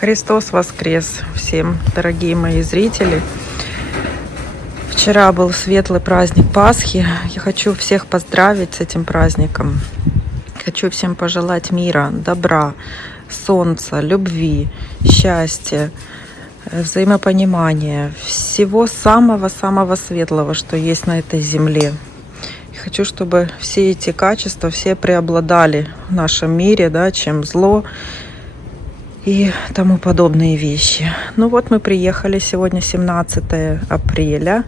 Христос воскрес всем, дорогие мои зрители. Вчера был светлый праздник Пасхи. Я хочу всех поздравить с этим праздником. Хочу всем пожелать мира, добра, солнца, любви, счастья, взаимопонимания, всего самого-самого светлого, что есть на этой земле. Хочу, чтобы все эти качества, все преобладали в нашем мире, да, чем зло и тому подобные вещи. Ну вот мы приехали, сегодня 17 апреля,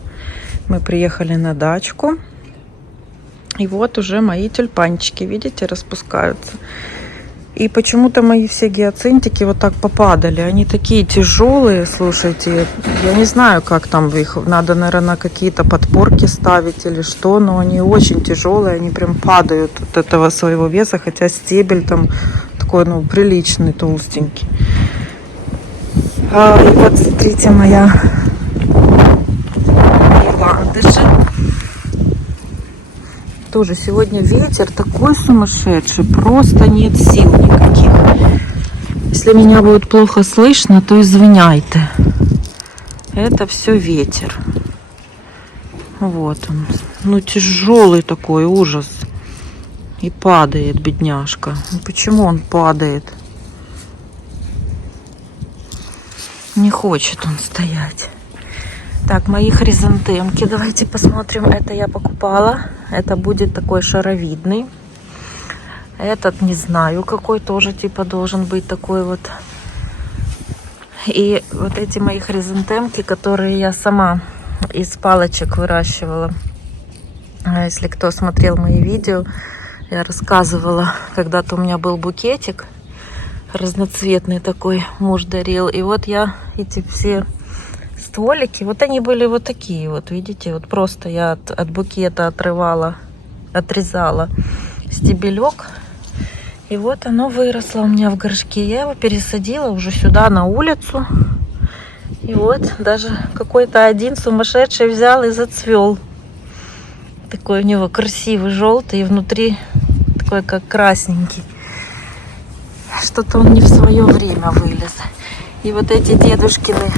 мы приехали на дачку, и вот уже мои тюльпанчики, видите, распускаются. И почему-то мои все гиацинтики вот так попадали, они такие тяжелые, слушайте, я не знаю, как там их, надо, наверное, какие-то подпорки ставить или что, но они очень тяжелые, они прям падают от этого своего веса, хотя стебель там такой, ну, приличный, толстенький. И вот, смотрите, моя ландыши. Тоже сегодня ветер такой сумасшедший, просто нет сил никаких. Если меня будет плохо слышно, то извиняйте. Это все ветер. Вот он. Ну, тяжелый такой, ужас. И падает, бедняжка. Почему он падает? Не хочет он стоять. Так, мои хризантемки, давайте посмотрим. Это я покупала. Это будет такой шаровидный. Этот не знаю, какой тоже типа должен быть такой вот. И вот эти мои хризантемки, которые я сама из палочек выращивала. Если кто смотрел мои видео, я рассказывала, когда-то у меня был букетик разноцветный такой, муж дарил. И вот я эти все стволики, вот они были вот такие вот, видите, вот просто я от букета отрезала стебелек, и вот оно выросло у меня в горшке. Я его пересадила уже сюда на улицу, и вот даже какой-то один сумасшедший взял и зацвел. Такой у него красивый желтый, и внутри такой как красненький. Что-то он не в свое время вылез. И вот эти дедушкины,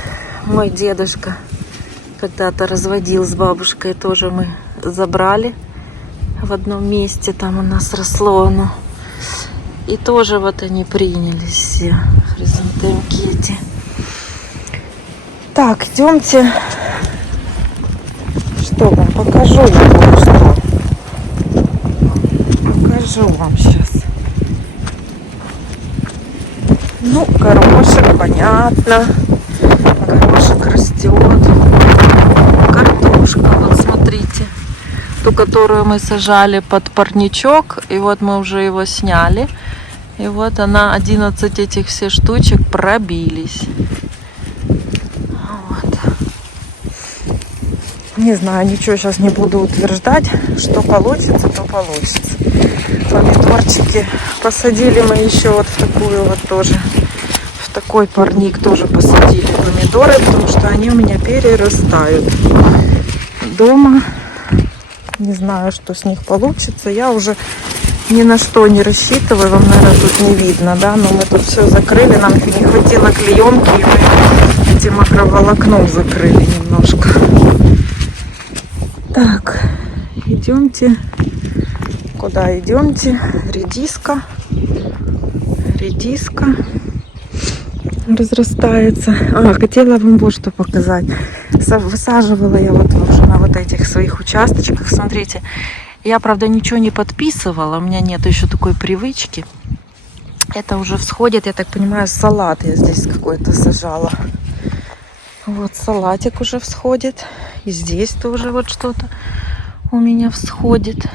мой дедушка когда-то разводил с бабушкой, тоже мы забрали в одном месте, там у нас росло оно. И тоже вот они принялись все, хризантемки эти. Так, идемте, что вам покажу, я кое-что. Покажу вам сейчас. Ну, горошек, понятно. Горошек растет. Картошка, вот смотрите. Ту, которую мы сажали под парничок. И вот мы уже его сняли. И вот она, 11 этих все штучек пробились. Вот. Не знаю, ничего сейчас не буду утверждать. Что получится, то получится. Помидорчики посадили мы еще вот в такую вот тоже. В такой парник тоже посадили помидоры, потому что они у меня перерастают. Дома не знаю, что с них получится. Я уже ни на что не рассчитываю. Вам, наверное, тут не видно, да? Но мы тут все закрыли. Нам не хватило клеенки, и мы этим макроволокном закрыли немножко. Так, идемте. Куда идемте? Редиска. Редиска разрастается. Хотела вам вот что показать. Высаживала я вот уже на вот этих своих участочках. Смотрите, я, правда, ничего не подписывала. У меня нет еще такой привычки. Это уже всходит, я так понимаю, салат я здесь какой-то сажала. Вот салатик уже всходит. И здесь тоже вот что-то у меня всходит.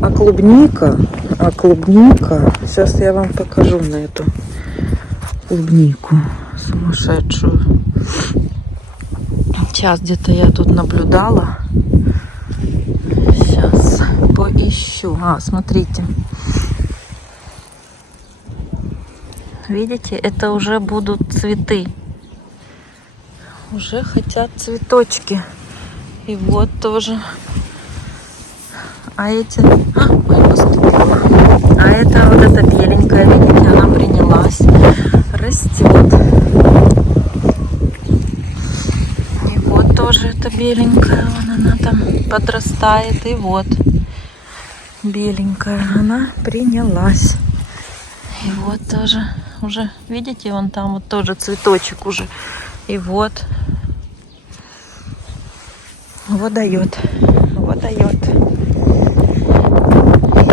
А клубника, сейчас я вам покажу на эту клубнику сумасшедшую. Сейчас где-то я тут наблюдала. Сейчас поищу. Смотрите. Видите, это уже будут цветы. Уже хотят цветочки. И вот тоже. А эти... Ой, поступила. А это эта беленькая, вон она там подрастает. И вот беленькая, она принялась. И вот тоже уже, видите, вон там вот тоже цветочек уже. И вот дает. Вот дает. И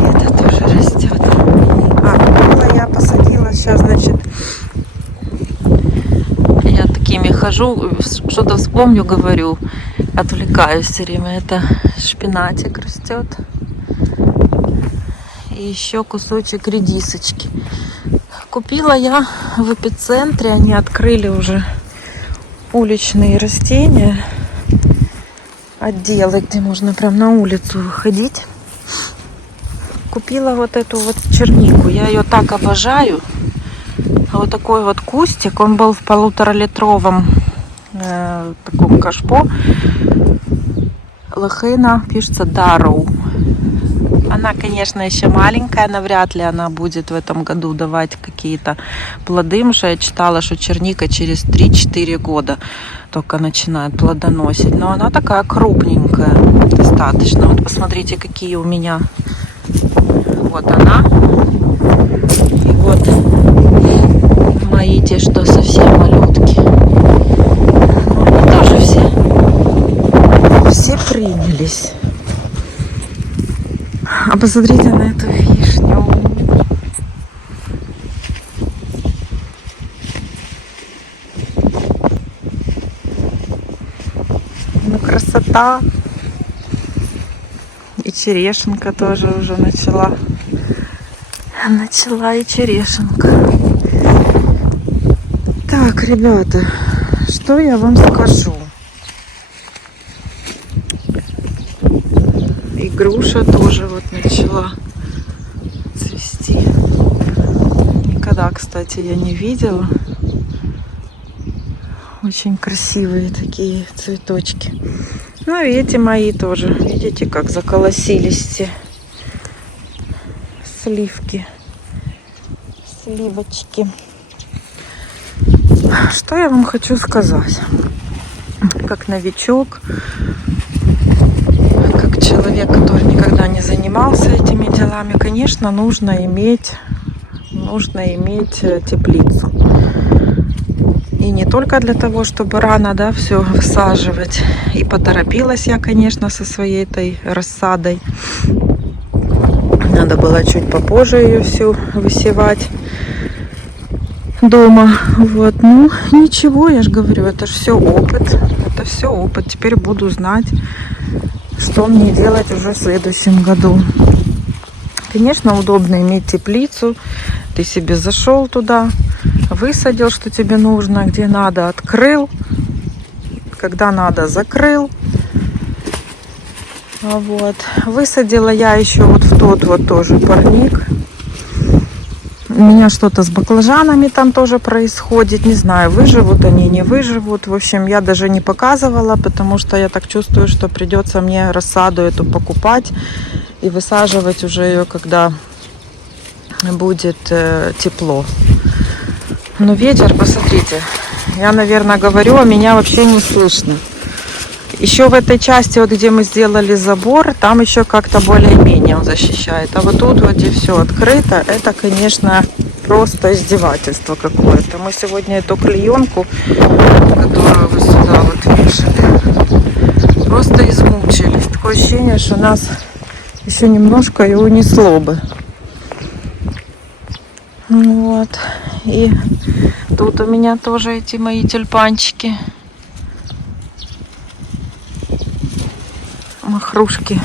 это тоже растет. Купила я, посадила. Сейчас, значит, я такими хожу, что-то вспомню, говорю, отвлекаюсь все время. Это шпинатик растет. И еще кусочек редисочки. Купила я в эпицентре, они открыли уже уличные растения, отделы, где можно прям на улицу выходить. Купила вот эту вот чернику, я ее так обожаю. Вот такой вот кустик, он был в 1,5-литровом таком кашпо. Лохина, пишется Дарроу. Она, конечно, еще маленькая, навряд ли она будет в этом году давать какие-то плоды, потому что я читала, что черника через 3-4 года только начинает плодоносить. Но она такая крупненькая, достаточно. Вот посмотрите, какие у меня. Вот она. И вот мои те, что совсем малютки. Они тоже все принялись. А посмотрите на эту вишню. Ну, красота. И черешенка тоже уже начала. Начала и черешенка. Так, ребята, что я вам скажу? И груша тоже вот начала цвести. Никогда, кстати, я не видела. Очень красивые такие цветочки. Ну и эти мои тоже. Видите, как заколосились все сливки. Сливочки. Что я вам хочу сказать? Как новичок, как человек, который никогда не занимался этими делами, конечно, нужно иметь теплицу. И не только для того, чтобы рано, да, все высаживать. И поторопилась я, конечно, со своей этой рассадой. Надо было чуть попозже ее всю высевать дома. Вот, ну ничего, я же говорю, это же все опыт. Это все опыт. Теперь буду знать, что мне делать уже в следующем году. Конечно, удобно иметь теплицу. Ты себе зашел туда, высадил, что тебе нужно, где надо, открыл, когда надо, закрыл. Вот. Высадила я еще вот в тот вот тоже парник. У меня что-то с баклажанами там тоже происходит. Не знаю, выживут они, не выживут. В общем, я даже не показывала, потому что я так чувствую, что придется мне рассаду эту покупать и высаживать уже ее, когда будет тепло. Но ветер, посмотрите. Я, наверное, говорю, а меня вообще не слышно. Еще в этой части, вот где мы сделали забор, там еще как-то более-менее он защищает. А вот тут вот где все открыто, это, конечно, просто издевательство какое-то. Мы сегодня эту клеенку, которую вы сюда вот вешали, просто измучились. Такое ощущение, что нас еще немножко и унесло бы. Вот. И тут у меня тоже эти мои тюльпанчики. Махрушки.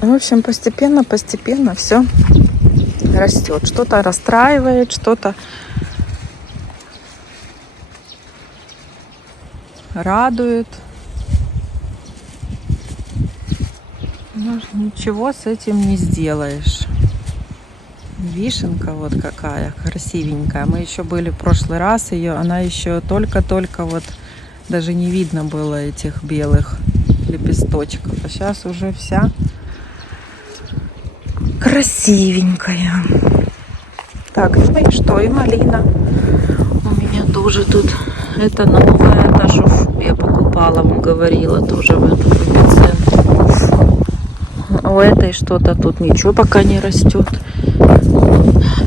В общем, постепенно все растет. Что-то расстраивает, что-то радует. Но ничего с этим не сделаешь. Вишенка вот какая красивенькая. Мы еще были в прошлый раз ее, она еще только-только вот даже не видно было этих белых лепесточков. А сейчас уже вся красивенькая. Так, ну и что? И малина у меня тоже тут Это новое, даже я покупала, вам говорила, тоже в этом эпицентре. У этой что-то тут ничего пока не растет.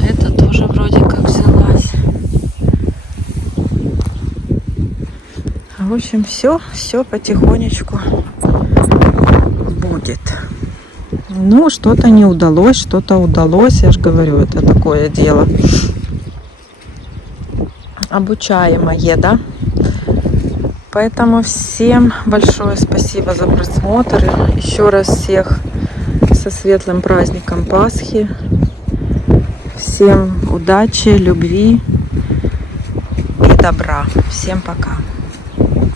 Это тоже вроде как взялась. В общем, все потихонечку будет. Ну, что-то не удалось, что-то удалось. Я же говорю, это такое дело обучаемое, да? Поэтому всем большое спасибо за просмотр. Еще раз всех со светлым праздником Пасхи. Всем удачи, любви и добра. Всем пока.